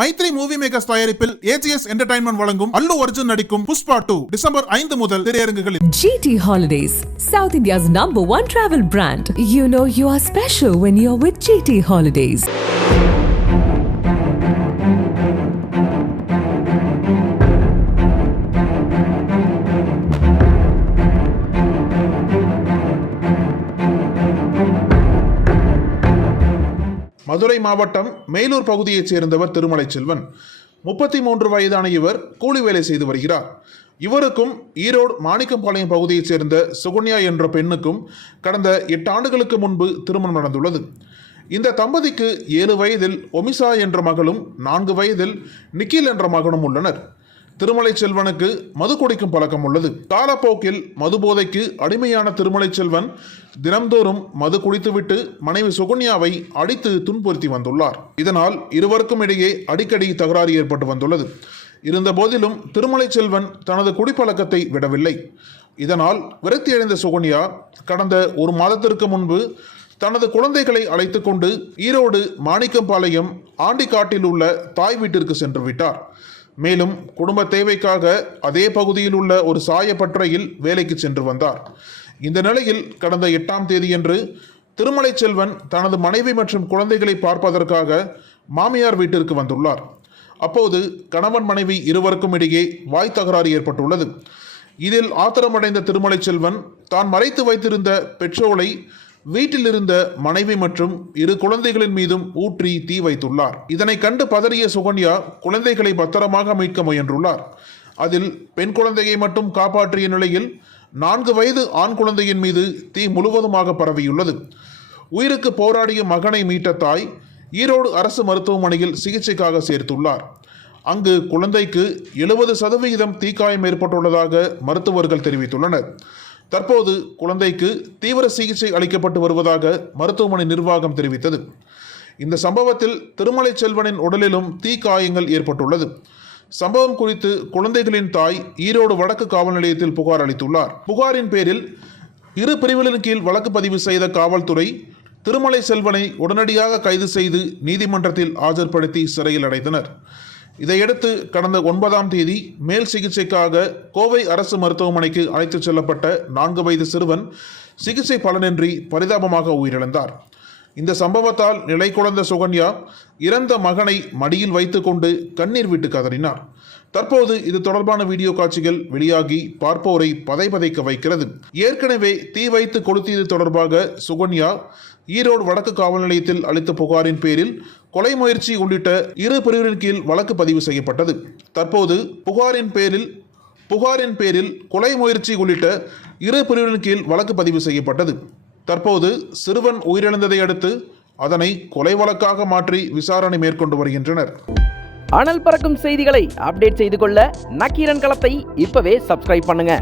Maithri movie makers தயாரிப்பில் AGS entertainment வழங்கும் அல்லு அர்ஜுன் நடிக்கும் புஷ்பா 2 டிசம்பர் 5 முதல் திரையரங்குகளில். GT Holidays, South India's #1 travel brand. You know you are special when you're with GT Holidays. Madurai மாவட்டம் மேலூர் பகுதியைச் சேர்ந்தவர் திருமலை செல்வன். 33 வயதான இவர் கூலி வேலை செய்து வருகிறார். இவருக்கும் ஈரோடு மாணிக்கம்பாளையம் பகுதியைச் சேர்ந்த சுகன்யா என்ற பெண்ணுக்கும் கடந்த 8 ஆண்டுகளுக்கு முன்பு திருமணம் நடந்துள்ளது. இந்த தம்பதிக்கு 7 வயதில் ஒமிசா என்ற மகளும் 4 வயதில் நிக்கில் என்ற மகனும் உள்ளனர். திருமலை செல்வனுக்கு மது குடிக்கும் பழக்கம் உள்ளது. காலப்போக்கில் மது போதைக்கு அடிமையான திருமலை செல்வன் தினம்தோறும் மது குடித்துவிட்டு மனைவி சுகன்யாவை அடித்து துன்புறுத்தி வந்துள்ளார். இதனால் இருவருக்கும் இடையே அடிக்கடி தகராறு ஏற்பட்டு வந்துள்ளது. இருந்த போதிலும் திருமலை செல்வன் தனது குடிப்பழக்கத்தை விடவில்லை. இதனால் விரக்தியடைந்த சுகன்யா கடந்த 1 மாதத்திற்கு முன்பு தனது குழந்தைகளை அழைத்து கொண்டு ஈரோடு மாணிக்கம்பாளையம் ஆண்டிக்காட்டில் உள்ள தாய் வீட்டிற்கு சென்று விட்டார். மேலும் குடும்ப தேவைக்காக அதே பகுதியில் உள்ள ஒரு சாயப்பட்டறையில் வேலைக்கு சென்று வந்தார். இந்த நிலையில் கடந்த 8ஆம் தேதியன்று திருமலை செல்வன் தனது மனைவி மற்றும் குழந்தைகளை பார்ப்பதற்காக மாமியார் வீட்டிற்கு வந்துள்ளார். அப்போது கணவன் மனைவி இருவருக்கும் இடையே வாய் தகராறு ஏற்பட்டுள்ளது. இதில் ஆத்திரமடைந்த திருமலை செல்வன் தான் மறைத்து வைத்திருந்த பெட்ரோலை வீட்டில் இருந்த மனைவி மற்றும் 2 குழந்தைகளின் மீதும் ஊற்றி தீ வைத்துள்ளார். இதனை கண்டு பதறிய சுகன்யா குழந்தைகளை பத்திரமாக மீட்க முயன்றுள்ளார். அதில் பெண் குழந்தையை மட்டும் காப்பாற்றிய நிலையில் 4 வயது ஆண் குழந்தையின் மீது தீ முழுவதுமாக பரவியுள்ளது. உயிருக்கு போராடிய மகனை மீட்ட தாய் ஈரோடு அரசு மருத்துவமனையில் சிகிச்சைக்காக சேர்த்துள்ளார். அங்கு குழந்தைக்கு 70% தீக்காயம் ஏற்பட்டுள்ளதாக மருத்துவர்கள் தெரிவித்துள்ளனர். தற்போது குழந்தைக்கு தீவிர சிகிச்சை அளிக்கப்பட்டு வருவதாக மருத்துவமனை நிர்வாகம் தெரிவித்தது. இந்த சம்பவத்தில் திருமலை செல்வனின் உடலிலும் தீக்காயங்கள் ஏற்பட்டுள்ளது. சம்பவம் குறித்து குழந்தைகளின் தாய் ஈரோடு வடக்கு காவல் நிலையத்தில் புகார் அளித்துள்ளார். புகாரின் பேரில் 2 பிரிவுகளின் கீழ் வழக்கு பதிவு செய்த காவல்துறை திருமலை செல்வனை உடனடியாக கைது செய்து நீதிமன்றத்தில் ஆஜர்படுத்தி சிறையில் அடைத்தனர். இதையடுத்து கடந்த 9ஆம் தேதி மேல் சிகிச்சைக்காக கோவை அரசு மருத்துவமனைக்கு அழைத்துச் செல்லப்பட்ட 4 வயது சிறுவன் சிகிச்சை பலனின்றி பரிதாபமாக உயிரிழந்தார். இந்த சம்பவத்தால் நிலை குழந்த சுகன்யா இறந்த மகனை மடியில் வைத்துக்கொண்டு கண்ணீர் விட்டு கதறினார். தற்போது இது தொடர்பான வீடியோ காட்சிகள் வெளியாகி பார்ப்போரை பதைபதைக்க வைக்கிறது. ஏற்கனவே தீ வைத்து கொளுத்தியது தொடர்பாக சுகன்யா ஈரோடு வடக்கு காவல் நிலையத்தில் அளித்த புகாரின் பேரில் கொலை முயற்சி உள்ளிட்ட 2 பிரிவுகளின் கீழ் வழக்கு பதிவு செய்யப்பட்டது. தற்போது புகாரின் பேரில் கொலை முயற்சி உள்ளிட்ட 2 பிரிவுகளின் கீழ் வழக்கு பதிவு செய்யப்பட்டது. தற்போது சிறுவன் உயிரிழந்ததை அடுத்து அதனை கொலை வழக்காக மாற்றி விசாரணை மேற்கொண்டு வருகின்றனர். அனல் பறக்கும் செய்திகளை அப்டேட் செய்து கொள்ள நக்கீரன் களத்தை இப்பவே சப்ஸ்கிரைப் பண்ணுங்க.